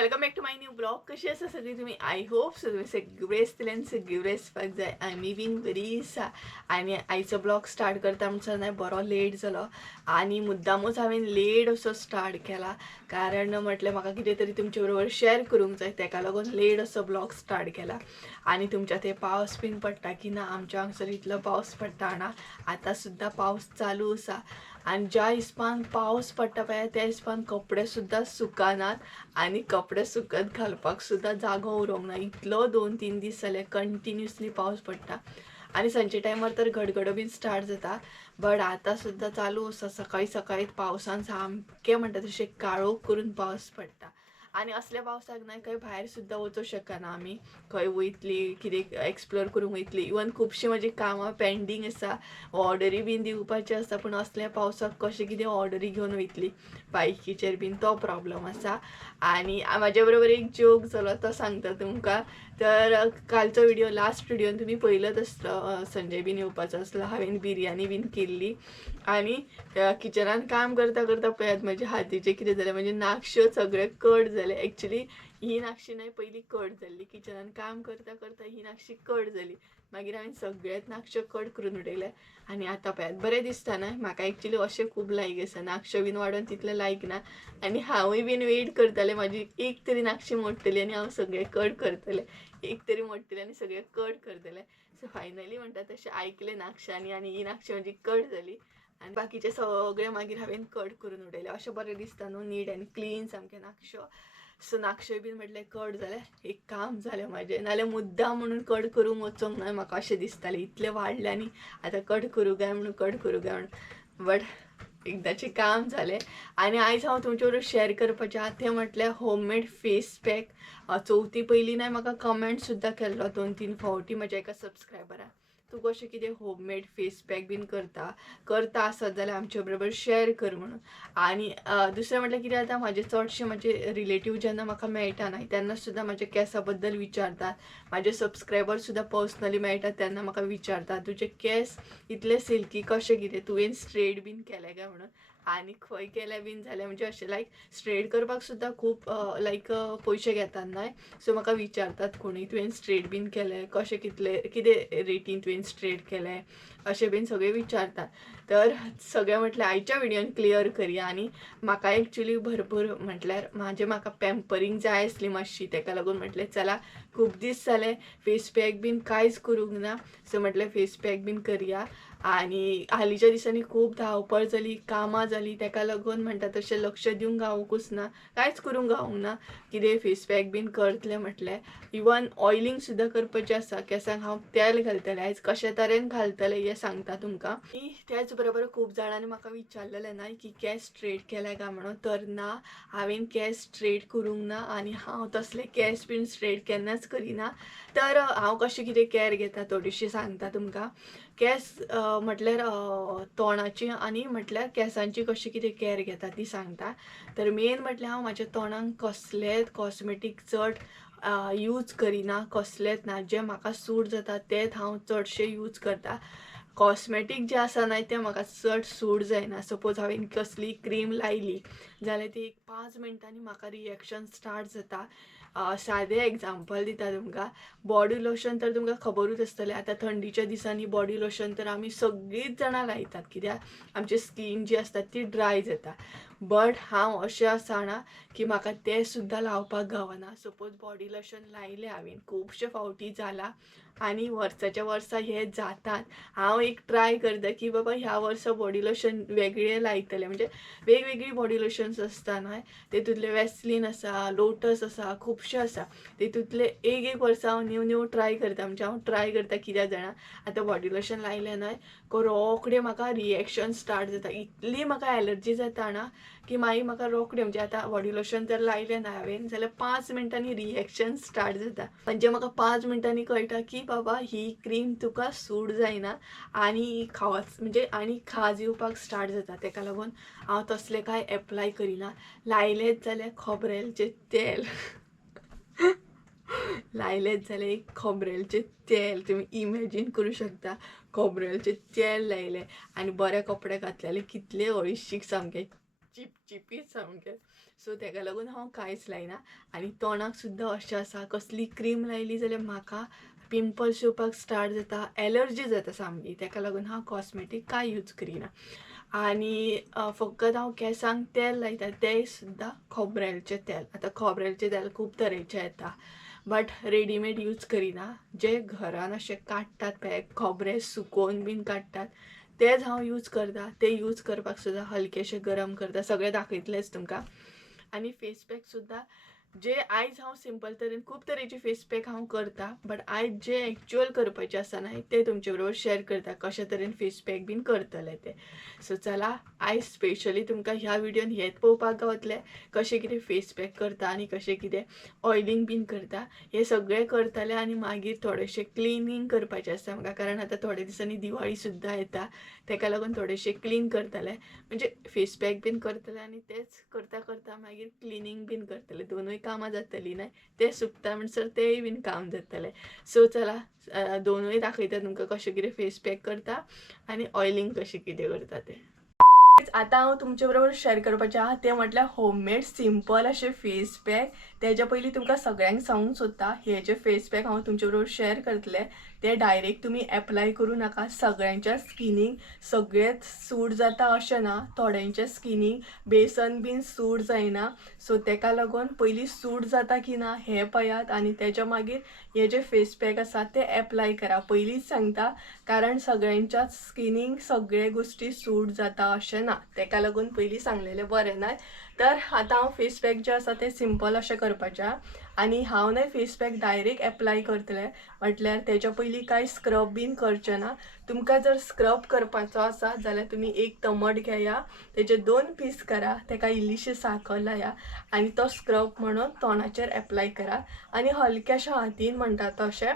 Welcome back to my new blog. कशी आसा सगळी तुम्ही? आय होप सगळे सगळे असतले आनी सगळे रेस्पाक जाय. आमी बीन बरी आसा. आनी आयचो ब्लॉग स्टार्ट करता म्हणसर नाही बरो लेट जालो आनी मुद्दामूच हांवें लेट असो स्टार्ट केला कारण म्हटलें म्हाका कितें तरी तुमचे बरोबर शेअर करूंक जाय, ताका लागून लेट असो ब्लॉग स्टार्ट केला. आनी तुमच्या थंय पावस बीन पडटा की ना? आमच्या हांगसर इतलो पावस पडटा ना, आतां सुद्दां पावस चालू आसा. आनी ज्या हिसपान पावस पडटा पळय त्या हिसपान कपडे सुद्दां सुकानात आनी कपडे सुकत घालपाक सुद्दां जागो उरोंक ना. इतलो 2-3 दीस जाले कंटिन्युअसली पावस पडटा आनी सांजचे टायमार तर गडगडो बीन स्टार्ट जाता. बट आतां सुद्दां चालू आसा. सकाळी सकाळी पावसान सामकें म्हणटा तशें काळोख करून पावस पडटा आनी असल्या पावसाक ना खंय भायर सुद्दां वचूं शकना आमी. खंय वयतली कितें एक्सप्लोर करूंक वयतली. इवन खुबशीं म्हजी कामां पेंडींग आसा, ऑर्डरी बीन दिवपाची आसा, पूण असल्या पावसाक कशें कितें ऑर्डरी घेवन वयतली बायकीचेर बीन, तो प्रॉब्लम आसा. आनी म्हाजे बरोबर एक जोक जालो तो सांगता तुमकां. तर कालचो व्हिडिओ लास्ट व्हिडिओन तुमी पळयलोच आसलो, संजय बीन येवपाचो आसलो. हांवें बिरयानी बीन केल्ली आनी किचनान काम करता करता पळयात म्हज्या हातीचें कितें जालें, म्हणजे नाकश्यो सगळे कट जाले. एक्चुली ही नाकशी न्हय पयलीं कट जाल्ली. किचनान काम करता करता ही नाकशी कट जाली. मागीर हांवें सगळेच नाकश्यो कट करून उडयले आनी आतां पळयात बरें दिसता ना. म्हाका एक्चुली अशें खूब लायक आसा, नाकश्यो बीन वाडोवन तितलें लायक ना. आनी हांवूय बीन वेट करतालें म्हाजी एक तरी नाकशी मोडटली आनी हांव सगळे कट करतलें. एक तरी मोडटली आनी सगळे कट करतलें. सो फायनली म्हणटा तशें आयकलें नाकशांनी आनी ही नाकशी म्हजी कट जाली आनी बाकीचे सगळे मागीर हांवें कट करून उडयले. अशें बरें दिसता न्हू, नीट एंड क्लीन सामकें नाकश्यो. सो नाकश्योय बीन म्हटलें कट जालें, एक काम जालें म्हाजें. नाल्यार मुद्दाम म्हणून कट करूंक वचोंक ना, म्हाका अशें दिसतालें इतलें वाडलें आनी आतां कट करूं काय म्हणून कट करूं काय म्हणून. बट एकदाचें काम जालें. आनी आयज हांव तुमचे बरोबर शेअर करपाचें आहा तें म्हटल्यार होममेड फेस पॅक. चवथी पयलीं ना म्हाका कमेंट सुद्दां केल्लो 2-3 फावटी म्हज्या एका सबस्क्रायबरान, तूं कशें कितें होममेड फेस पॅक बीन करता आसत जाल्यार आमचे बरोबर शेअर कर म्हणून. आनी दुसरें म्हटल्यार कितें जाता, म्हाजे चडशे म्हजे रिलेटीव जेन्ना म्हाका मेळटा ना तेन्ना सुद्दां म्हाज्या केंसा बद्दल विचारतात. म्हाजे सबस्क्रायबर सुद्दां पर्सनली मेळटात तेन्ना म्हाका विचारतात तुजे केंस इतले सिल्की कशें कितें, तुवें स्ट्रेट बीन केले काय म्हणून. आनी खंय केलें बीन जाल्यार म्हणजे अशें लायक स्ट्रेट करपाक सुद्दां खूब लायक पयशे घेतात न्हय. सो म्हाका विचारतात कोणीय तुवें स्ट्रेट बीन केलें, कशें कितें रेटीन तुवें स्ट्रेट केलें, अशें बीन सगळे विचारतात. तर सगळें म्हटल्यार आयच्या व्हिडिओन क्लियर करया. आनी म्हाका एक्चुली भरपूर म्हटल्यार म्हाका पॅम्परींग जाय आसली मातशी, ताका लागून म्हटलें चला खूब दीस जाले फेस पॅक बीन कांयच करूंक ना. सो म्हटलें फेस पॅक बीन करया. आनी हालींच्या दिसांनी खूब धांवपळ जाली, कामां जाली, ताका लागून म्हणटा तशें लक्ष दिवंक गावूंकूच ना, कांयच करूंक गावूंक ना. कितें फेस पॅक बीन करतलें म्हटलें. इवन ऑयलिंग सुद्दां करपाचें आसा. केंसांक हांव तेल घालतलें आयज, कशें तरेन घालतलें हें सांगता तुमकां. त्याच बरोबर खूब जाणांनी म्हाका विचारलेलें ना की केंस स्ट्रेट केले काय म्हणून. तर ना, हांवें केंस स्ट्रेट करूंक ना आनी हांव तसले केंस बीन स्ट्रेट केन्नाच करिना. तर हांव कशें कितें कॅर घेता थोडीशी सांगता तुमकां. केंस म्हटल्यार तोंडाची आनी म्हटल्यार केंसांची कशी कितें कॅर घेता ती सांगता. तर मेन म्हटल्यार हांव म्हाज्या तोंडाक कसलेंच कॉस्मेटीक चड यूज करिना, कसलेंच ना. जें म्हाका सूट जाता तेंच हांव चडशें यूज करता. कॉस्मेटीक जें आसा न्हय तें म्हाका चड सूट जायना. सपोज हांवें कसली क्रीम लायली जाल्यार ती एक 5 मिनटांनी म्हाका रिएक्शन स्टार्ट जाता. सादें एग्जांपल दिता तुमकां. बॉडी लोशन तर तुमकां खबरूच आसतलें. आतां थंडीच्या दिसांनी बॉडी लोशन तर आमी सगळींच जाणां लायतात, कित्याक आमची स्कीन जी आसता ती ड्राय जाता. बट हांव अशें आसना की म्हाका तें सुद्दां लावपाक गावना. सपोज बॉडी लोशन लायलें हांवें, खुबशे फावटी जाला आनी वर्साच्या वर्सा हें जातात. हांव एक ट्राय करता की बाबा ह्या वर्सा बॉडी लोशन वेगळें लायतलें. म्हणजे वेगवेगळी बॉडी लोशन्स आसता न्हय, तेतूंतले वॅसलीन आसा, लोटस आसा, खुबशे आसा. तेतूंतले एक वर्सा हांव न्यू ट्राय करता. म्हणजे हांव ट्राय करता कित्याक जाणा, आतां बॉडी लोशन लायलें न्हय रोखडें म्हाका रिएक्शन स्टार्ट जाता. इतली म्हाका एलर्जी जाता ना की मागीर म्हाका रोखडें, म्हणजे आतां बॉडी लोशन जर लायलें ना हांवें जाल्यार 5 मिनटांनी रिएक्शन स्टार्ट जाता. म्हणजे म्हाका 5 मिनटांनी कळटा की बाबा ही क्रीम तुका सूट जायना आनी खाज येवपाक स्टार्ट जाता. ताका लागून हांव तसलें कांय एप्लाय करिना. लायलेंच जाल्यार खोबरेलचें तेल लायलेंच जाल्यार एक खोबरेलचें तेल, तुमी इमॅजीन करूं शकता. खोबरेलचें तेल लायलें आनी बरे कपडे घातलेले कितले हळशीक सामके चिपचिपीत सामकें. सो तेका लागून हांव कांयच लायना. आनी तोंडाक सुद्दां अशें आसा, कसली क्रीम लायली जाल्यार म्हाका पिंपल्स येवपाक स्टार्ट जाता, एलर्जी जाता सामकी. तेका लागून हांव कॉस्मेटीक कांय यूज करिना. आनी फकत हांव केंसांक तेल लायता, तेंय सुद्दां खोबरेलचें तेल. आतां खोबरेलचें तेल खूब तरेचें येता, बट रेडीमेड यूज करिना. जे घरान अशें काडटात पळय, खोबरें सुकोवन बीन काडटात, तेच हांव यूज करता. ते यूज करपाक सुद्दां हलकेशें गरम करता. सगळें दाखयतलेंच तुमकां. आनी फेस पॅक सुद्दां जे आयज हांव सिंपल तरेन खूब तरेची फेस पॅक हांव करता, बट आयज जे एक्चुअल करपाचें आसा न्हय ते तुमचे बरोबर शेअर करता, कशा तरेन फेस पॅक बीन करतले ते. सो चला, आयज स्पेशली तुमकां ह्या विडियोन हेच पळोवपाक गावतलें, कशें कितें फेस पॅक करता आनी कशें कितें ऑयलिंग बीन करता. हे सगळें करतलें आनी मागीर थोडेंशें क्लिनिंग करपाचें आसता म्हाका, कारण आतां थोड्या दिसांनी दिवाळी सुद्दां येता. तेका लागून थोडेंशें क्लीन करतलें, म्हणजे फेस पॅक बीन करतलें आनी तेच करता करता मागीर क्लिनिंग बीन करतलें. दोनूय कामां जातलीं न्हय. ते सुकता म्हणसर तेय बीन काम जातलें. सो चला, दोनूय दाखयता तुमकां कशें कितें फेस पॅक करता आनी ऑयलिंग कशें कितें करता तें. आतां हांव तुमचे बरोबर शेअर करपाचें आहा तें म्हटल्यार होममेड सिंपल अशें फेस पॅक. तेज्या पयलीं तुमकां सगळ्यांक सांगूंक सोदता, हे जे फेस पॅक हांव तुमचे बरोबर शेअर करतलें ते डायरेक्ट तुमी एप्लाय करूं नाका. सगळ्यांच्या स्किनीक सगळेंच सूट जाता अशें ना. थोड्यांच्या स्किनीक बेसन बीन सूट जायना. सो तेका लागून पयलीं सूट जाता की ना हें पळयात आनी तेच्या मागीर हे जे फेस पॅक आसा ते एप्लाय करा. पयलींच सांगता, कारण सगळ्यांच्या स्किनीक सगळे गोश्टी सूट जाता अशें ना. तेका लागून पयलीं सांगलेलें बरें न्हय. तर आतां हांव फेस पॅक जे आसा ते सिंपल अशें करपाचें आनी हांव न्हय फेस पॅक डायरेक्ट एप्लाय करतलें. म्हटल्यार तेच्या पयलीं कांय स्क्रब बीन करचें ना. तुमकां जर स्क्रब करपाचो आसा जाल्यार तुमी एक टमट घेया, तेजे 2 पीस करा, तेका इल्लीशी साखर लाया आनी तो स्क्रब म्हणून तोंडाचेर एप्लाय करा. आनी हलक्याशा हातीन म्हणटा तशें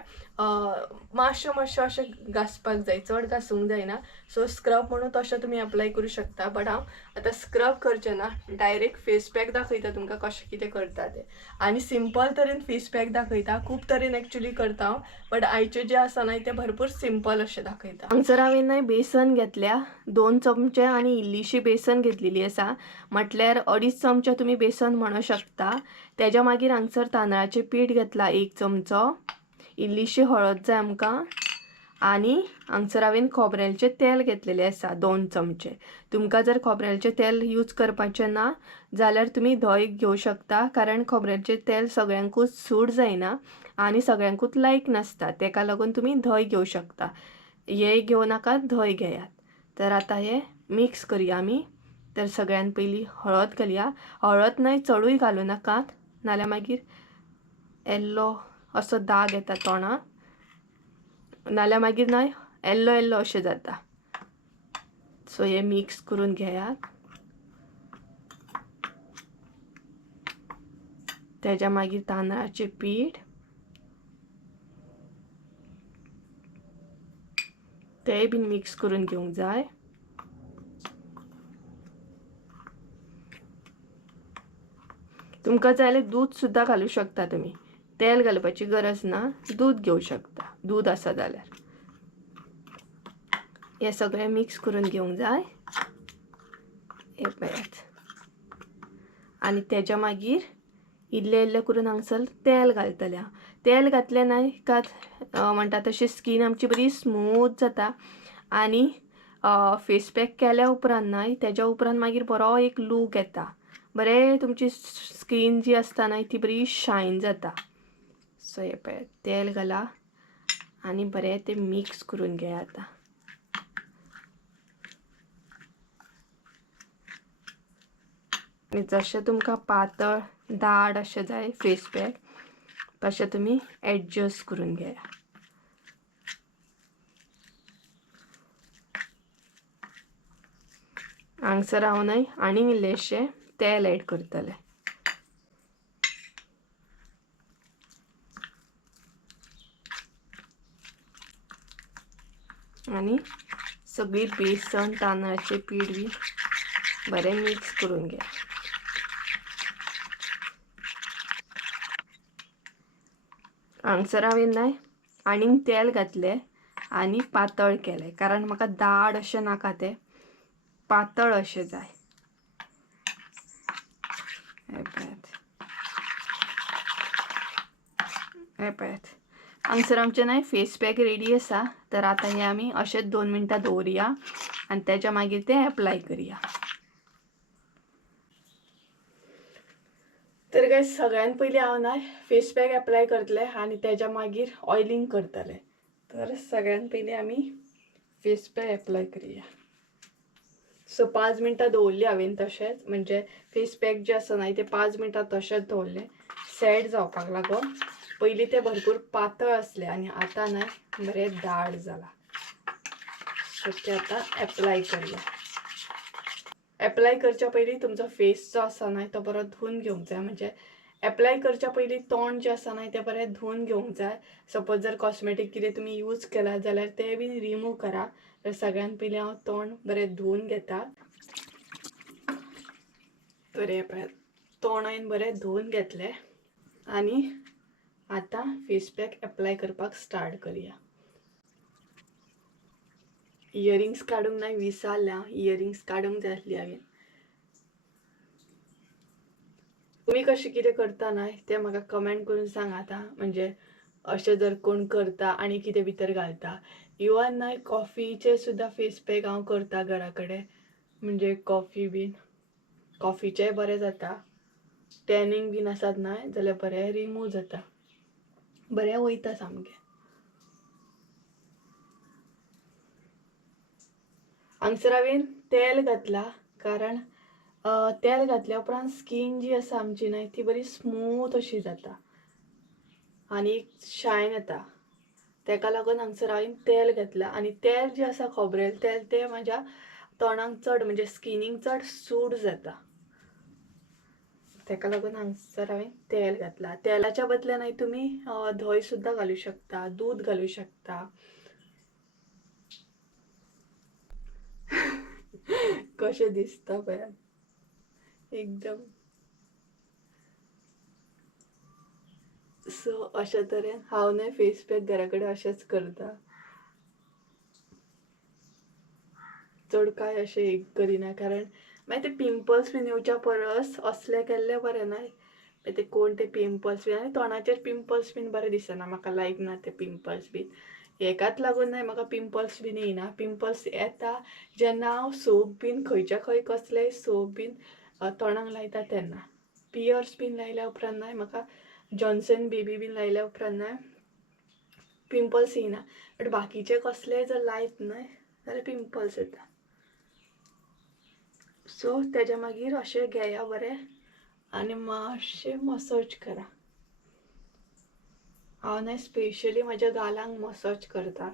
मातशें अशें घासपाक जाय, चड घासूंक जायना. सो स्क्रब म्हणून तशें तुमी एप्लाय करूं शकता. बट हांव आतां स्क्रब करचें ना, डायरेक्ट फेस पॅक दाखयता तुमकां कशें कितें करता तें. आनी सिंपल तरेन फेस पॅक दाखयता. खूब तरेन एक्चुअली करता हांव, बट आयचे जे आसा न्हय ते भरपूर सिंपल अशें दाखयता. हांगसर हांवें न्हय बेसन घेतल्या 2 चमचे आनी इल्लीशी बेसन घेतलेली आसा. म्हटल्यार 2.5 चमचे तुमी बेसन म्हणू शकता. तेच्या मागीर हांगसर तांदळाचें पीठ घेतला 1 चमचो, इल्लीशी हळद जाय आमकां, आनी हांगसर हांवें खोबरेलचें तेल घेतलेलें आसा 2 चमचे. तुमकां जर खोबरेलचें तेल यूज करपाचें ना जाल्यार तुमी धंय घेवं शकता, कारण खोबरेलचें तेल सगळ्यांकूच सूट जायना आनी सगळ्यांकूच लायक नासता. तेका लागून तुमी धंय घेवं शकता. हे घेवं नाका, धंय घेयात. तर आतां हे मिक्स करुया आमी. तर सगळ्यान पयलीं हळद घालया. हळद न्हय चडूय घालूं नाकात, नाल्यार मागीर येल्लो असो दाग येता तोंडाक, नाल्यार मागीर न्हय येल्लो येल्लो अशें जाता. सो हे मिक्स करून घेयात. तेच्या मागीर तांदळाचें पीठ, तेय बीन मिक्स करून घेवंक जाय. तुमकां जाय जाल्यार दूध सुद्दां घालूं शकता तुमी. तेल घालपाची गरज ना, दूध घेवं शकता, दूध आसा जाल्यार. हे सगळें मिक्स करून घेवंक जाय. हे पळयात. आनी तेच्या मागीर इल्लें इल्लें करून हांगसर तेल घालतलें हांव. तेल घातलें न्हय का म्हणटा तशी स्कीन आमची बरी स्मूथ जाता. आनी फेस पॅक केल्या उपरांत न्हय तेच्या उपरांत मागीर बरो एक लूक येता. बरें तुमची स्कीन जी आसता न्हय ती बरी शायन जाता. सो हे पळयात, तेल घाला आनी बरें तें मिक्स करून घेया. आतां जशें तुमकां पातळ दाट अशें जाय फेस पॅक तशें तुमी एडजस्ट करून घेया. हांगसर हांव न्हय आनीक इल्लेशें तेल एड करतलें. आनी सगळी बेसन तांदळाचें पीठ बी बरें मिक्स करून घ्या. हांगसर हांवें न्हय आनीक तेल घातलें आनी पातळ केलें, कारण म्हाका दाट अशें नाका, तें पातळ अशें जाय. हे पळयात हांगसर आमचे न्हय फेस पॅक रेडी आसा. तर आता हे आमी अशेंच 2 मिनटां दवरुया आनी तेच्या मागीर ते एप्लाय करुया. तर गायस सगळ्यात पयलीं हांव न्हय फेस पॅक एप्लाय करतलें आनी तेच्या मागीर ऑयलिंग करतलें. तर सगळ्यात पयलीं आमी फेस पॅक एप्लाय करुया. सो 5 मिनटां दवरली हांवें तशेंच, म्हणजे फेस पॅक जे आसा न्हय ते 5 मिनटां तशेंच दवरले सेट जावपाक लागून. पयलीं ते भरपूर पातळ आसले आनी आतां न्हय बरें दाट जाला. सो ते आतां एप्लाय करुया. एप्लाय करच्या पयलीं तुमचो फेस जो आसा न्हय तो बरो धुवन घेवंक जाय. म्हणजे एप्लाय करच्या पयलीं तोंड जें आसा न्हय तें बरें धुवन घेवंक जाय. सपोज जर कॉस्मेटीक कितें तुमी यूज केला जाल्यार तें बीन रिमूव करा. तर सगळ्यात पयलीं हांव तोंड बरें धुवन घेता. तर हे पळयात तोंड हांवें बरें धुवन घेतलें आनी आतां फेस पॅक एप्लाय करपाक स्टार्ट करुया. इयरिंग्स काडूंक न्हय विसरलें हांव. इयरिंग्स काडूंक जाय आसलीं हांवें. तुम्ही कशें कितें करता न्हय तें म्हाका कमेंट करून सांगात. म्हणजे अशें जर कोण करता आनी कितें भितर घालता. इवन न्हय कॉफीचे सुद्दां फेस पॅक हांव करता घरा कडेन. म्हणजे कॉफी बीन कॉफीचेंय बरें जाता. टॅनिंग बीन आसात न्हय जाल्यार बरें रिमूव जाता. बरें वयता सामकें. हांगसर हांवें तेल घातला कारण तेल घातल्या उपरांत स्कीन जी आसा आमची न्हय ती बरी स्मूथ अशी जाता आनी शायन येता. तेका लागून हांगसर हांवें तेल घातला आनी तेल जें आसा खोबरेल तेल तें म्हाज्या तोंडाक चड म्हणजे स्किनीक चड सूट जाता. तेका लागून हांगसर हांवें तेल घातला. तेलाच्या बदला न्हय तुमी धंय सुद्दां घालूं शकता, दूध घालूं शकता. कशें दिसता पळयात एकदम. सो अशा तरेन हांव न्हय फेस पॅक घरा कडेन अशेंच करता. चड काय अशें एक करिना कारण मागीर ते पिंपल्स बीन येवच्या परस असलें केल्लें बरें न्हय. मागीर ते कोण ते पिंपल्स बीन आनी तोंडाचेर पिंपल्स बीन बरें दिसना. म्हाका लायक ना ते पिंपल्स बीन. हेकाच लागून न्हय म्हाका पिंपल्स बीन येयना. पिंपल्स येता जेन्ना हांव सोप बीन खंयच्या खंय कसलेय सोप बीन तोंडाक लायता तेन्ना. पियर्स बीन लायल्या उपरांत न्हय म्हाका जॉन्सन बेबी बीन लायल्या उपरांत न्हय पिंपल्स येयना. बट बाकीचे कसलेय जर लायत न्हय जाल्यार पिंपल्स येता. सो तेच्या मागीर अशें घेया बरें आनी मातशें मसाज करा. हांव न्हय स्पेशली म्हाज्या गालांक मसाज करता.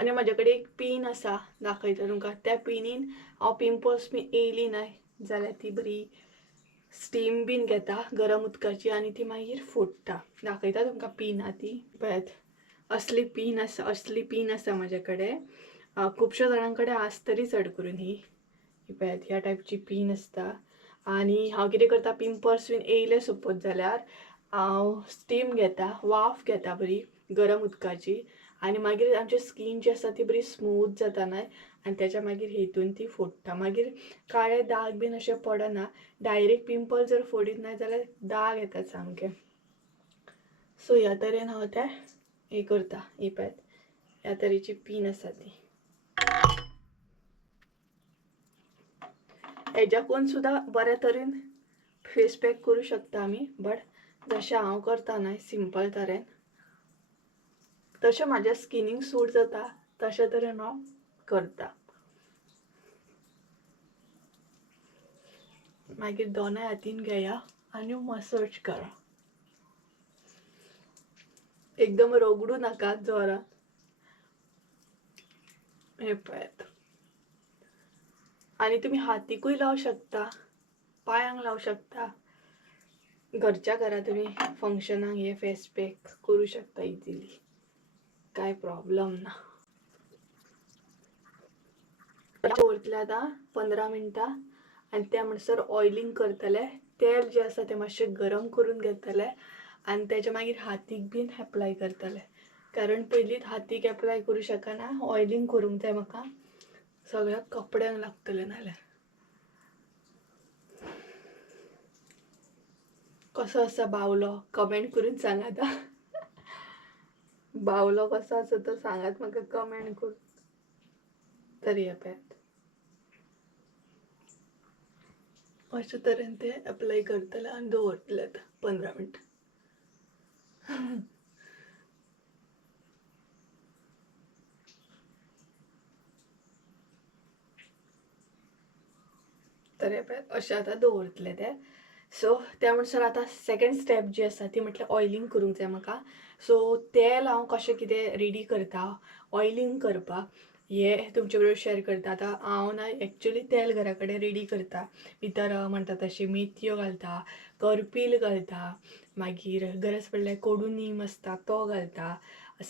आनी म्हाजे कडेन एक पिन आसा दाखयता तुमकां. त्या पिनीन हांव पिंपल्स बीन येयली न्हय जाल्यार ती बरी स्टीम बीन घेता गरम उदकाची आनी ती मागीर फोडटा. दाखयता तुमकां पिन आहा ती पळयात. असली पिन आसा म्हाजे कडेन. खुबश्या जाणां कडेन आसतली चड करून ही पळयात ह्या टायपची पिन आसता. आनी हांव कितें करता पिंपल्स बीन येयले सपोज जाल्यार हांव स्टीम घेता, वाफ घेता बरी गरम उदकाची आनी मागीर आमची स्कीन जी आसा ती बरी स्मूथ जाता न्हय आनी तेच्या मागीर हेतून ती फोडटा. मागीर काळे दाग बीन अशें पडना. डायरेक्ट पिंपल जर फोडीत न्हय जाल्यार दाग येतात सामके. सो ह्या तरेन हांव तें हें करता. ही पळयात ह्या तरेची पिन आसा ती. हेज्याकून सुद्दां बऱ्या तरेन फेस पॅक करूं शकता आमी. बट जशें हांव करता न्हय सिंपल तरेन तशें म्हाज्या स्किनीक सूट जाता तशे तरेन हांव करता. मागीर दोनाय हातीन घेया आनी मसाज करा. एकदम रगडू नाका जोरान. हे पळयात. आनी तुमी हातीकूय लावं शकता, पांयांक लावं शकता. घरच्या घरा तुमी फंक्शनाक हे फेस पॅक करूं शकता इजिली. काय प्रॉब्लेम ना. दवरतले आतां 15 मिनटां आनी त्या म्हणसर ऑयलिंग करतले. तेल जें आसा तें मातशें गरम करून घेतले आनी तेच्या मागीर हातीक बीन एप्लाय करतले. कारण पयलींच हातीक एप्लाय करूं शकना, ऑयलिंग करूंक जाय म्हाका, सगळ्या कपड्यांक लागतलें नाल्यार. कसो आसा बावलो कमेंट करून सांगात. बावलो कसो आसा तो सांगात म्हाका कमेंट करून. तरी येपयात अशे तरेन ते अप्लाय करतले आनी दवरतले 15 मिनट. तर येपयात अशें आतां दवरतले ते. सो त्या म्हणसर आतां सेकंड स्टेप जी आसा ती म्हटल्यार ऑयलिंग करूंक जाय म्हाका. सो तेल हांव कशें कितें रेडी करता ऑयलिंग करपाक हे तुमचे बरोबर शेअर करता. आतां हांव ना एक्चुली तेल घरा कडेन रेडी करता. भितर म्हणटा तशें मेथयो घालता, करपील घालता, मागीर गरज पडल्यार कोडू नीम आसता तो घालता,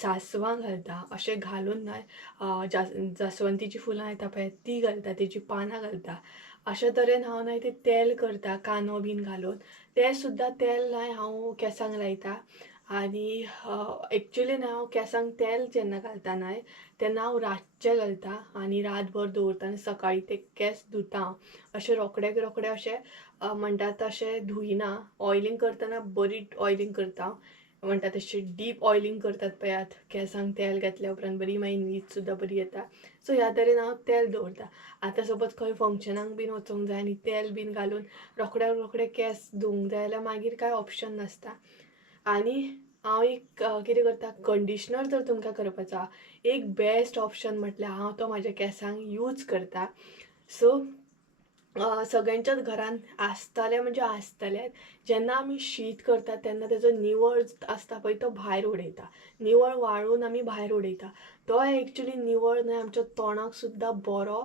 सासवां घालता. अशें घालून ना जासवंतीची फुलां येता पळय ती घालता, तेजी पानां घालता. अशे तरेन हांव ना तें तेल करता कांदो बीन घालून. तें सुद्दां तेल ना हांव केंसांक लायता. आनी एक्चुली ना हांव केंसांक तेल जेन्ना घालता न्हय तेन्ना हांव रातचें घालता आनी रातभर दवरता आनी सकाळीं ते केंस धुता हांव. अशें रोखडें अशें म्हणटा तशें धुयना. ऑयलिंग करतना बरी ऑयलिंग करता हांव. म्हणटा तशें डीप ऑयलिंग करतात पळयात केंसांक तेल घातल्या उपरांत बरी मागीर न्हीद सुद्दां बरी येता. सो ह्या तरेन हांव तेल दवरता. आतां सपोज खंय फंक्शनाक बीन वचूंक जाय आनी तेल बीन घालून रोखडे केंस धुवंक जाय जाल्यार मागीर कांय ऑप्शन नासता. आनी हांव एक कितें करता, कंडिशनर जर तुमकां करपाचो एक बेस्ट ऑप्शन म्हटल्यार हांव तो म्हाज्या केंसांक यूज करता. सो सगळ्यांच्याच घरान आसतलें म्हणजे आसतलेंच. जेन्ना आमी शीत करता तेन्ना तेजो निवळ आसता पळय तो भायर उडयता. निवळ वाळून आमी भायर उडयता. तो एक्चुली निवळ न्हय आमच्या तोंडाक सुद्दां बरो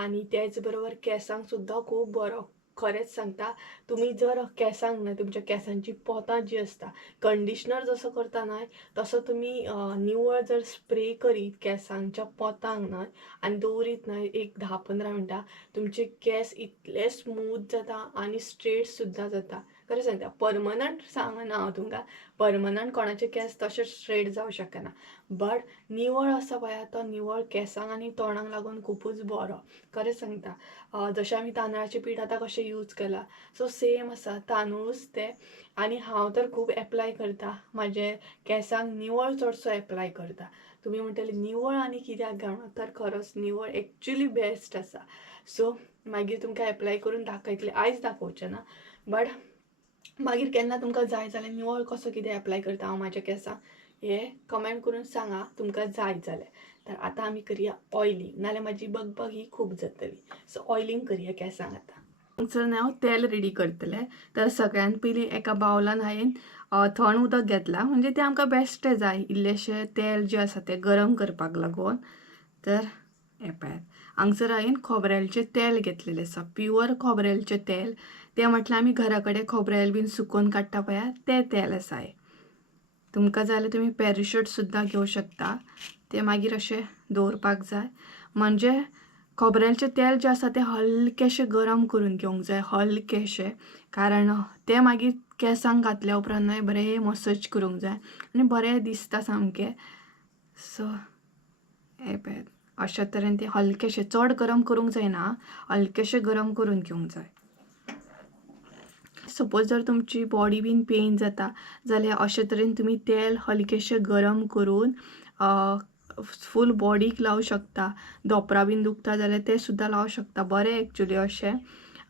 आनी तेच बरोबर केंसांक सुद्दां खूब बरो. खरेंच सांगता, तुमी जर केंसांक न्हय तुमच्या केंसांची पोतां जी आसता कंडिशनर जसो करता न्हय तसो तुमी निवळ जर स्प्रे करीत केंसांच्या पोतांक न्हय आनी दवरीत न्हय एक 10-15 मिनटां तुमचे केंस इतले स्मूथ जाता आनी स्ट्रेट सुद्दां जाता. खरें सांगता परमनंट सांगना हांव तुमकां, परमनंट कोणाचे केंस तशें स्ट्रेट जावं शकना. बट निवळ आसा पळय तो निवळ केंसांक आनी तोंडाक लागून खुबूच बरो. खरें सांगता जशें आमी तांदळाचें पीठ आतां कशें यूज केलां सो सेम आसा तांदूळच ते. आनी हांव तर खूब एप्लाय करता म्हाजे केंसांक निवळ चडसो एप्लाय करता. तुमी म्हणटले निवळ आनी कित्याक घालना, तर खरोच निवळ एक्चुली बेस्ट आसा. सो मागीर तुमकां एप्लाय करून दाखयतलें, आयज दाखोवचें ना बट मागीर केन्ना तुमकां जाय जाल्यार निवळ कसो कितें एप्लाय करता हांव म्हाज्या केंसांक हें कमेंट करून सांगा तुमकां जाय जाल्यार. तर आतां आमी करया ऑयलिंग, नाल्यार म्हाजी बगबग ही खूब जातली. सो ऑयलिंग करया केंसांक आतां. हांगसर हांव तेल रेडी करतलें. तर सगळ्यांत पयलीं एका बावलान हांवें थंड उदक घेतलां, म्हणजे तें आमकां बेश्टें जाय इल्लेशें तेल जें आसा तें गरम करपाक लागून. तर हें पळयात हांगसर हांवें खोबऱ्याचें तेल घेतलेलें आसा, प्युअर खोबऱ्याचें तेल. तें म्हटल्यार आमी घरा कडेन खोबरेल बीन सुकोवन काडटा पळयात तें तेल आसा हें. तुमकां जाय जाल्यार तुमी पॅराशूट सुद्दां घेवं शकता. तें मागीर अशें दवरपाक जाय. म्हणजे खोबऱ्याचें तेल जें आसा तें हलकेशें गरम करून घेवंक जाय, हलकेशें. कारण तें मागीर केंसांक घातल्या उपरांत न्हय बरें मसाज करूंक जाय आनी बरें दिसता सामकें. सो हें पळयात अशे तरेन तें हलकेशें, चड गरम करूंक जायना, हलकेशें गरम करून घेवंक जाय. सपोज जर तुमची बॉडी बीन पेन जाता जाल्यार अशे तरेन तुमी तेल हलकेशें गरम करून फूल बॉडीक लावं शकता. धोपरां बीन दुखता जाल्यार ते सुद्दां लावं शकता, बरें एक्चुली अशें.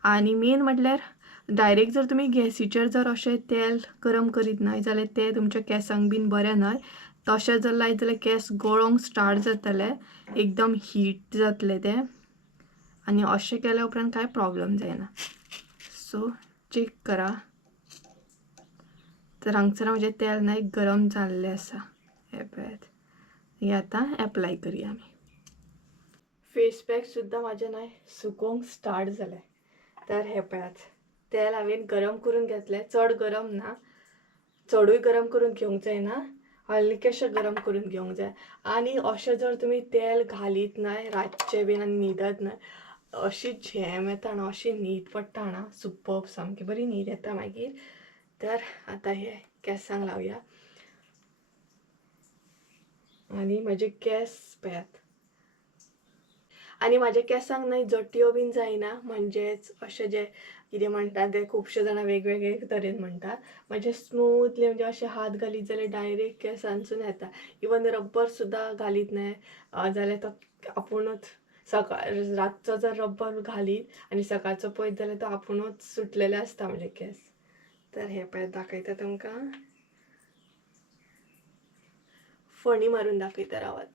आनी मेन म्हटल्यार डायरेक्ट जर तुमी गॅसीचेर जर अशें तेल गरम करीत न्हय जाल्यार तें तुमच्या केंसांक बीन बरें न्हय. तशें जर लायत जाल्यार केंस गळोंक स्टार्ट जातले, एकदम हीट जातले ते. आनी अशें केल्या उपरांत कांय प्रॉब्लेम जायना. सो चेक करा. तर हांगसर म्हजें तेल न्हय गरम जाल्लें आसा. हें पळयात. हें आतां एप्लाय करया आमी. फेस पॅक सुद्दां म्हाजें न्हय सुकोवंक स्टार्ट जालें. तर हें पळयात तेल हांवें गरम करून घेतलें, चड गरम ना, चडूय गरम करून घेवंक जायना, हलकेशें गरम करून घेवंक जाय. आनी अशें जर तुमी तेल घालीत न्हय रातचें बीन आनी न्हिदत न्हय अशी झेम येता ना, अशी न्हीद पडटा ना, सुपर्ब सामकी बरी न्हीद येता मागीर. तर आतां हे केंसांक लावया. आणि माझे केस पळयात. आणि माझ्या केसांक न्हय जट्यो बीन जायना, म्हणजेच अशें जे कितें म्हणटा ते खुबशे जाणां वेगवेगळे तरेन म्हणटा. म्हणजे स्मूथली म्हणजे अशें हात घालीत जाल्यार डायरेक्ट केसांसून येता. इवन रब्बर सुद्दां घालीत न्हय जाल्यार तो आपुणूच सकाळ रातचो जर रब्बर घालीत आनी सकाळचो पळयत जाल्यार तो आपुणूच सुटलेले आसता म्हजे केस. तर हे पळय दाखयता तुमकां. फणी मारून दाखयता रावात.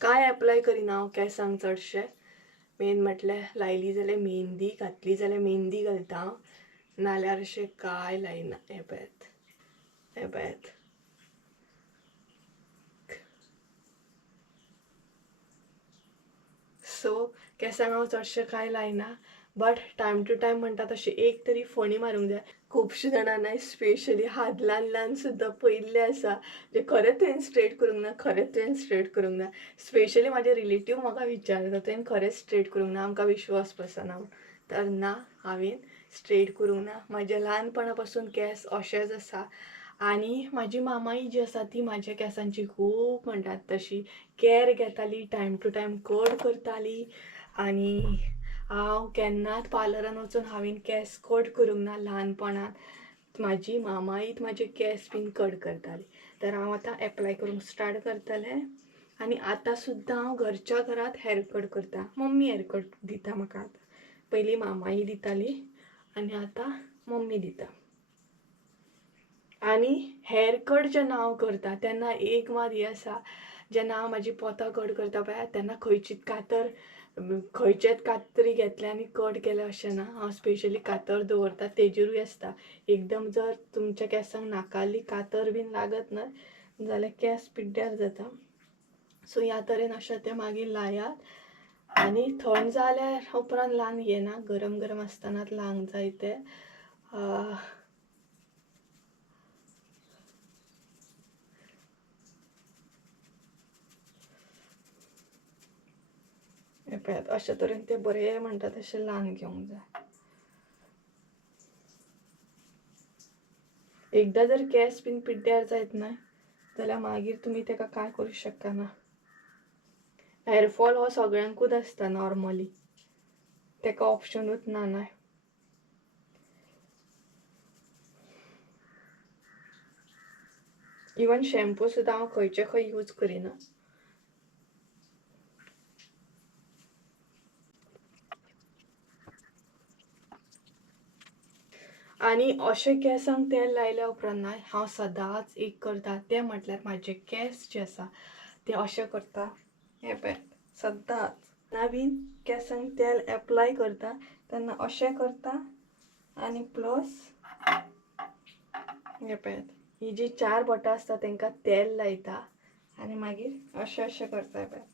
काय एप्लाय करिना हांव केसांक चडशें. मेन म्हटल्यार लायली जाल्यार मेहंदी, घातली जाल्यार मेहंदी घालता हांव, नाल्यार अशें काय लायना. हे पळयात, हे पळयात. सो केसांक हांव चडशें काय लायना, बट टायम टू टायम म्हणटा तशी एक तरी फणी मारूंक जाय. खुबशे जाणांना स्पेशली हात ल्हान ल्हान सुद्दां पयल्ले आसा जे खरेंच तुवें स्ट्रेट करूंक ना, खरेंच तुवें स्ट्रेट करूंक ना. स्पेशली म्हाजे रिलेटीव म्हाका विचारता तुवें खरेंच स्ट्रेट करूंक ना, आमकां विश्वास बसना. तर ना, हांवें स्ट्रेट करूंक ना. म्हाज्या ल्हानपणा पासून केस अशेंच आसा. आनी म्हाजी मामाई जी आसा ती म्हाज्या केसांची खूब म्हणटात तशी कॅर घेताली, टायम टू टायम कट करताली. आनी हांव केन्नाच पार्लरान वचून हांवें केस कट करूंक ना ल्हानपणांत. म्हाजी मामाईच म्हाजे केस बीन कट करताली. तर हांव आतां एप्लाय करूंक स्टार्ट करतलें. आनी आतां सुद्दां हांव घरच्या घरांत हेअर कट करता. मम्मी हेअर कट दिता म्हाका आतां. पयलीं मामाई दिताली आनी आतां मम्मी दिता. आनी हेअर कट जेन्ना हांव करता तेन्ना एक मात हें आसा, जेन्ना हांव म्हाजी पोतां कट करता पळय तेन्ना खंयचेच कातरी घेतले आनी कट केले अशें ना. हांव स्पेशली कातर दवरता, तेजेरूय आसता. एकदम जर तुमच्या केसांक नाकाली कातर बीन लागत न्हय जाल्यार केस पिड्ड्यार जाता. सो ह्या तरेन अशें ते मागीर लायात आनी थंड जाल्यार उपरांत लावन घेना, गरम गरम आसतनाच लावंक जाय ते. हे पळयात अशे तरेन ते बरे म्हणटा तशें लावन घेवंक जाय. एकदां जर केस बीन पिड्ड्यार जायत न्हय जाल्यार मागीर तुमी तेका काय करूं शकना. हेअरफॉल हो सगळ्यांकूच आसता नॉर्मली, तेका ऑप्शनूच ना न्हय. इवन शॅम्पू सुद्दां हांव खंयचे खंय यूज करिना. आनी अशें केसांक तेल लायल्या उपरांत ना हांव सदांच एक करता तें म्हटल्यार म्हाजे केस जे आसा ते अशें करता. हे पळय सदांच ना बीन केसांक तेल एप्लाय करता तेन्ना अशें करता आनी प्लस हे पळयात ही जी 4 बोटां आसता तांकां तेल लायता आनी मागीर अशें अशें करता. हे पळयात.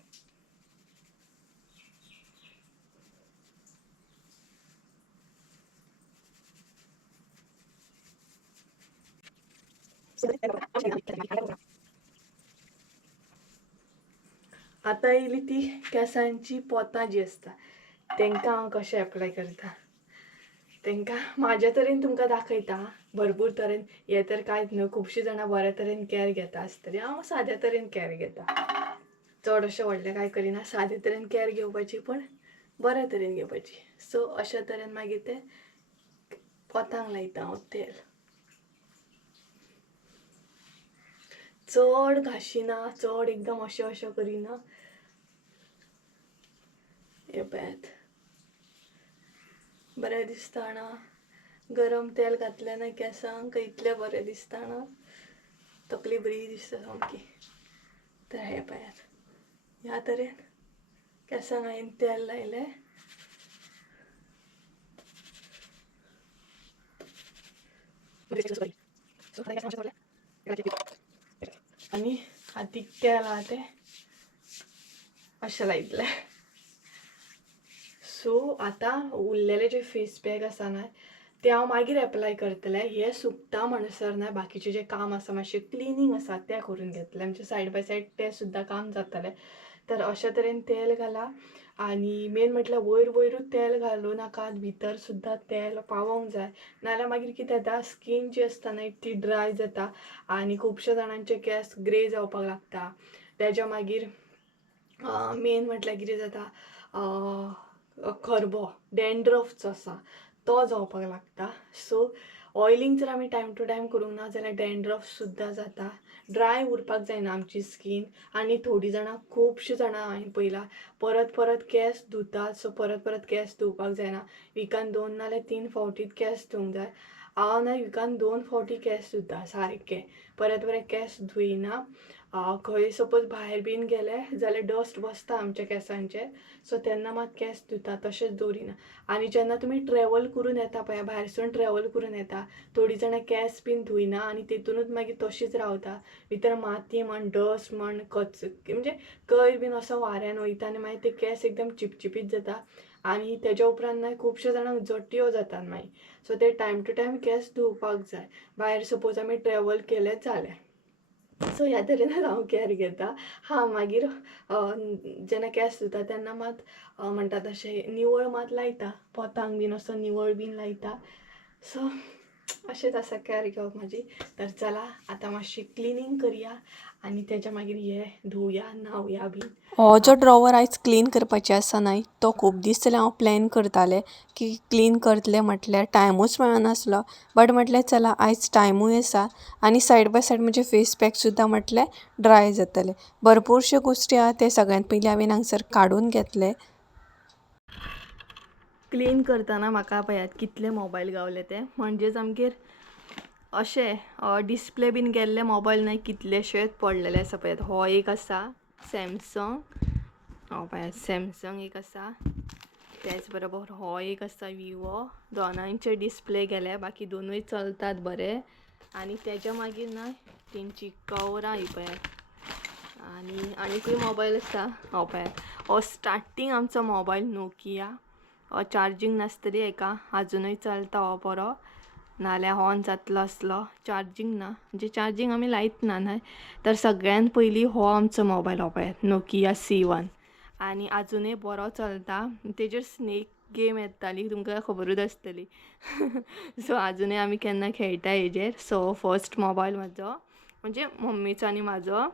आतां येयली ती केसांची पोतां जी आसता तांकां हांव कशें एप्लाय करता. तांकां म्हाज्या तरेन तुमकां दाखयता. भरपूर तरेन हे तर कांयच न्हय, खुबशीं जाणां बऱ्या तरेन कॅर घेता आसतलीं. हांव साद्या तरेन कॅर घेता. चड अशें व्हडलें कांय करिना, सादे तरेन कॅर घेवपाची पूण बऱ्या तरेन घेवपाची. सो अशा तरेन मागीर ते पोतांक लायता हांव तेल. चड घाशिना, चड एकदम अशें अशें करिना. हे पळयात बरें दिसता ना. गरम तेल घातलें ना केसांक इतलें बरें दिसता ना, तकली बरी दिसता सामकी. तर हे पळयात ह्या तरेन केसांक हांवें तेल लायलें. आनी हातीक तेल आहा तें अशें लायतलें. सो आतां उरलेले जे फेस पॅक आसा न्हय ते हांव मागीर एप्लाय करतलें. हे सुकता म्हणसर न्हय बाकीचें जें काम आसा मातशें क्लिनींग आसा तें करून घेतलें, म्हणजे सायड बाय सायड तें सुद्दां काम जातलें. तर अशे तरेन तेल घाला आणि मेन म्हटल्यार वयर वयरूच तेल घालूं नाका, भितर सुद्दां तेल पावोंक जाय, नाल्यार मागीर कितें जाता स्कीन जी आसता न्हय ती ड्राय जाता आनी खुबशे जाणांचे केस ग्रे जावपाक लागता. तेज्या मागीर मेन म्हटल्यार कितें जाता खरबो डॅन्ड्रफ जो आसा तो जावपाक लागता. सो ऑयलिंग जर आमी टायम टू टायम करूंक ना जाल्यार डॅन्ड्रफ सुद्दां जाता, ड्राय उरपाक जायना आमची स्कीन. आनी थोडीं जाणां खुबशीं जाणां हांवें पळयलां परत परत केस धुतात, सो परत परत केस धुवपाक जायना. विकान 2 नाल्यार 3 फावटीच केस धुवंक जाय. हांव ना विकान 2 फावटी केस धुता सारके, परत परत केस धुयना. खंय सपोज भायर बीन गेलें जाल्यार डस्ट बसता आमच्या केसांचेर, सो तेन्ना मात केस धुता, तशेंच दवरिना. आनी जेन्ना तुमी ट्रॅवल करून येता पळय, भायरसून ट्रॅवल करून येता, थोडीं जाणां केस बीन धुयना आनी तितूनच मागीर तशींच रावता. भितर माती म्हण डस्ट म्हण म्हणजे कयर बीन असो वाऱ्यान वयता आनी मागीर ते केस एकदम चिपचिपीत जाता आनी तेज्या उपरांत ना खुबशे जाणांक जट्ट्यो जातात मागीर. सो ते टायम टू टायम केस धुवपाक जाय भायर सपोज आमी ट्रॅवल केलें जाल्यार. सो ह्या तरेन हांव कॅर घेता. मागीर जेन्ना केस धुता तेन्ना मात म्हणटा तशें निवळ मात लायता, पोतांक बीन असो निवळ बीन लायता. सो अशेंच आसा कॅर घेवप म्हाजी. तर चला आतां मातशी क्लिनींग करया आनी तेज्या मागीर हे धुवया न्हावया बीन. हो जो ड्रॉवर आयज क्लीन करपाचे आसा न्हय तो खूब दीस जाले हांव प्लॅन करतालें की क्लीन करतलें म्हटल्यार टायमूच मेळनासलो. बट म्हटलें चला आयज टायमूय आसा आनी सायड बाय सायड म्हणजे फेस पॅक सुद्दां म्हटलें ड्राय जातलें. भरपूरश्यो गोश्टी आहा ते सगळ्यांत पयलीं हांवें हांगसर काडून घेतले. क्लीन करतना म्हाका पळयात कितले मोबायल गावले ते, म्हणजेच आमगेर अशें डिस्प्ले बीन गेल्ले मोबायल न्हय कितलेशेच पडलेले आसा पळयात. हो एक आसा सॅमसंग, पळयात सॅमसंग एक आसा, त्याच बरोबर हो एक आसा विवो. दोनांचे डिस्प्ले गेले, बाकी दोनूय चलतात बरे. आनी तेज्या मागीर ना तेंची कवरां ही पळयात. आनीकूय मोबायल आसा, पळयात हो स्टार्टींग आमचो मोबायल नोकिया. चार्जींग नासतली हेका, अजुनूय चलता हो बरो, नाल्यार ऑन जातलो आसलो. चार्जींग ना म्हणजे चार्जींग आमी लायत ना न्हय. तर सगळ्यान पयलीं हो आमचो मोबायल पळयात नोकिया C1 आनी अजुनूय बरो चलता. तेजेर स्नेक गेम येताली तुमकां खबरूच आसतली. सो अजुनूय आमी केन्ना खेळटा हेजेर. सो फर्स्ट मोबायल म्हाजो म्हणजे मम्मीचो आनी म्हाजो.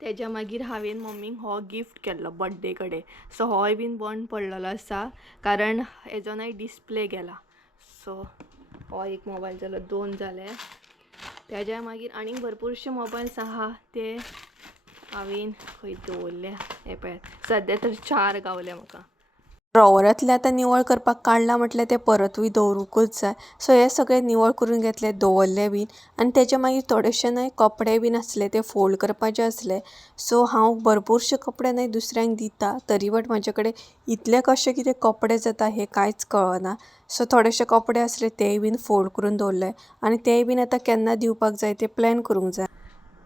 तेज्या मागीर हांवें मम्मीक हो गिफ्ट केल्लो बड्डे कडेन. सो होय बीन बंद पडलेलो आसा कारण हेजो न्हय डिस्प्ले गेला. सो हो एक मोबायल जालो, 2 जाले. तेज्या मागीर आनीक भरपूरशे मोबायल्स आहा ते हांवें खंय दवरले. हे पळयात सद्या तर 4 गावले म्हाका. ड्रॉवरांतले आतां निवळ करपाक काडला म्हटल्यार ते परतूय दवरूंकूच जाय. सो हे सगळे निवळ करून घेतले, दवरले बीन. आनी तेजे मागीर थोडेशे न्हय कपडे बीन आसले ते फोल्ड करपाचे आसले. सो हांव भरपूरशे कपडे न्हय दुसऱ्यांक दिता, तरी बट म्हाजे कडेन इतले कशे कितें कपडे जाता हें कांयच कळना. सो थोडेशे कपडे आसले तेय बीन फोल्ड करून दवरले आनी तेय बीन आतां केन्ना दिवपाक जाय ते प्लॅन करूंक जाय.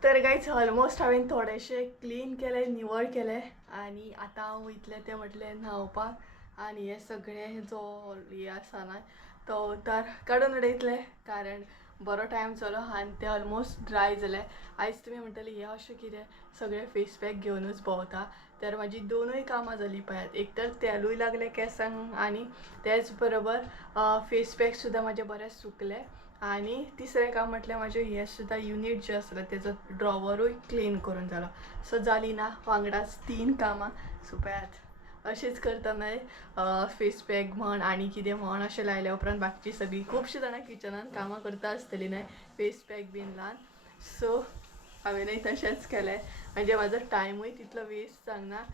तर गायज ऑलमोस्ट हांवें थोडेशे क्लीन केले, निवळ केले आनी आतां हांव वयतलें तें म्हटलें न्हावपाक. आनी हे सगळे जो हे आसा ना तो उतार काडून उडयतले कारण बरो टायम जालो आनी ते ऑलमोस्ट ड्राय जाले. आयज तुमी म्हणटली हे अशें कितें सगळे फेस पॅक घेवनूच भोंवता. तर म्हाजी दोनूय कामां जालीं पळयात. एक तर तेलूय लागलें केंसांक आनी तेच बरोबर फेस पॅक सुद्दां म्हाजे बरें सुकले. आनी तिसरें काम म्हटल्यार म्हाजें हें सुद्दां युनीट जें आसलें तेजो ड्रॉवरूय क्लीन करून जालो. सो जाली ना वांगडाच 3 कामां. सो पळयात अशेंच करता न्हय फेस पॅक म्हण आनी कितें म्हण अशें लायल्या उपरांत बाकीची सगळीं खुबशीं जाणां किचनान कामां करता आसतलीं न्हय फेस पॅक बीन लावन. सो हांवेंनूय तशेंच केलें म्हणजे म्हाजो टायमूय तितलो वेस्ट जावना.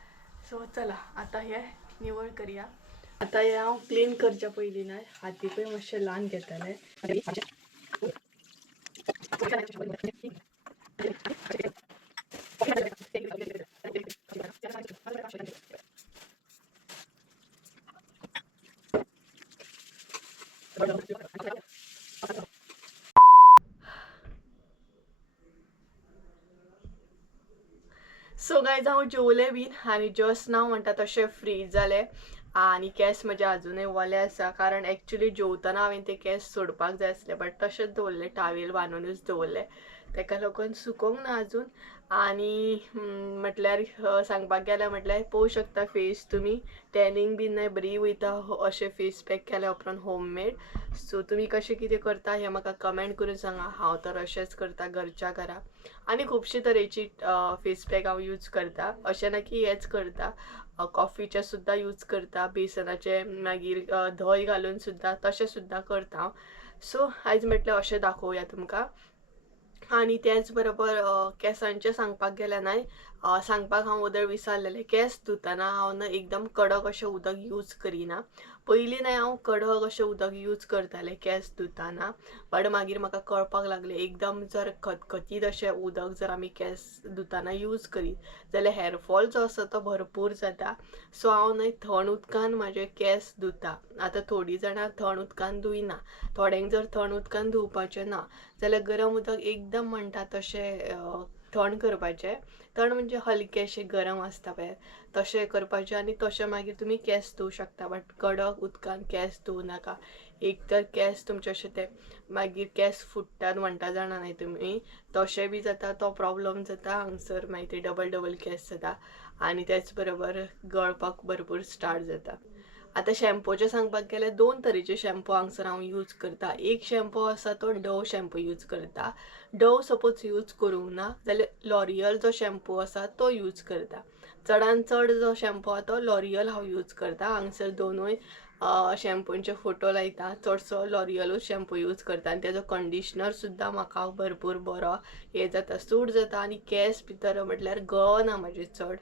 सो चला आतां हें निवळ करया. आतां हें हांव क्लीन करच्या पयलीं न्हय हातीकूय मातशें लावन घेतलें. सो गायज हांव जेवलें बीन आनी जस्ट नाव म्हणटा तशें फ्री जालें आनी केस म्हजे अजुनूय वले आसा कारण एक्चुली जेवतना हांवें ते केस सोडपाक जाय आसले बट तशेंच दवरले टावेल बांदूनूच दवरले. ताका लागून सुकोवंक ना अजून. आणि म्हटल्यार सांगपाक गेल्यार म्हटल्यार पळोवंक शकता फेस तुमी टॅनिंग बीन बरी वयता अशें फेस पॅक केल्या उपरांत होममेड. सो तुमी कशें कितें करता हें म्हाका कमेंट करून सांगा. हांव तर अशेंच करता घरच्या घरा. आनी खुबशी तरेची फेस पॅक हांव यूज करता. अशें ना की हेच करता, कॉफीचे सुद्दां यूज करता, बेसनाचे मागीर धंय घालून सुद्दां तशें सुद्दां करता हांव. सो आयज म्हटल्यार अशें दाखोवया तुमकां. आणि त्याच बरोबर केंसांचें सांगपाक गेल्यार न्हय, सांगपाक हांव उदक विसरलेलें. केंस धुतना हांव न्हय एकदम कडक अशें उदक यूज करिना. पयलीं न्हय हांव कडक अशें उदक यूज करतालें केंस धुतना, बट मागीर म्हाका कळपाक लागलें एकदम जर खतखतीत अशें उदक जर आमी केंस धुतना यूज करीत जाल्यार हेअरफॉल जो आसा तो भरपूर जाता. सो हांव न्हय थंड उदकान म्हाजे केंस धुता. आतां थोडीं जाणां थंड उदकान धुयना, थोड्यांक जर थंड उदकान धुवपाचें ना जाल्यार गरम उदक एकदम म्हणटा तशें थंड करपाचें. थंड म्हणजे हलकेशें गरम आसता पळय तशें करपाचें आनी तशें मागीर तुमी केंस धुवं शकता. बट कडक उदकान केंस धुवं नाका. एक तर केंस तुमचे अशें ते मागीर केंस फुट्टात म्हणटा जाणा न्हय तुमी, तशें बी जाता, तो प्रॉब्लम जाता हांगसर. मागीर ते डबल केंस जाता आनी त्याच बरोबर गळपाक भरपूर स्टार्ट जाता. आतां शॅम्पूचें सांगपाक गेल्यार 2 तरेचे शॅम्पू हांगसर हांव यूज करता. एक शॅम्पू आसा तो डव शॅम्पू यूज करता. डव सपोज यूज करूंक ना जाल्यार लॉरियल जो शॅम्पू आसा तो यूज करता. चडान चड जो शॅम्पू आसा तो लॉरियल हांव यूज करता. हांगसर दोनूय शॅम्पूंचे फोटो लायता. चडसो लॉरियलूच शॅम्पू यूज करता आनी तेजो कंडिशनर सुद्दां म्हाका भरपूर बरो हे जाता, सूट जाता. आनी केंस भितर म्हटल्यार गळना म्हाजे चड.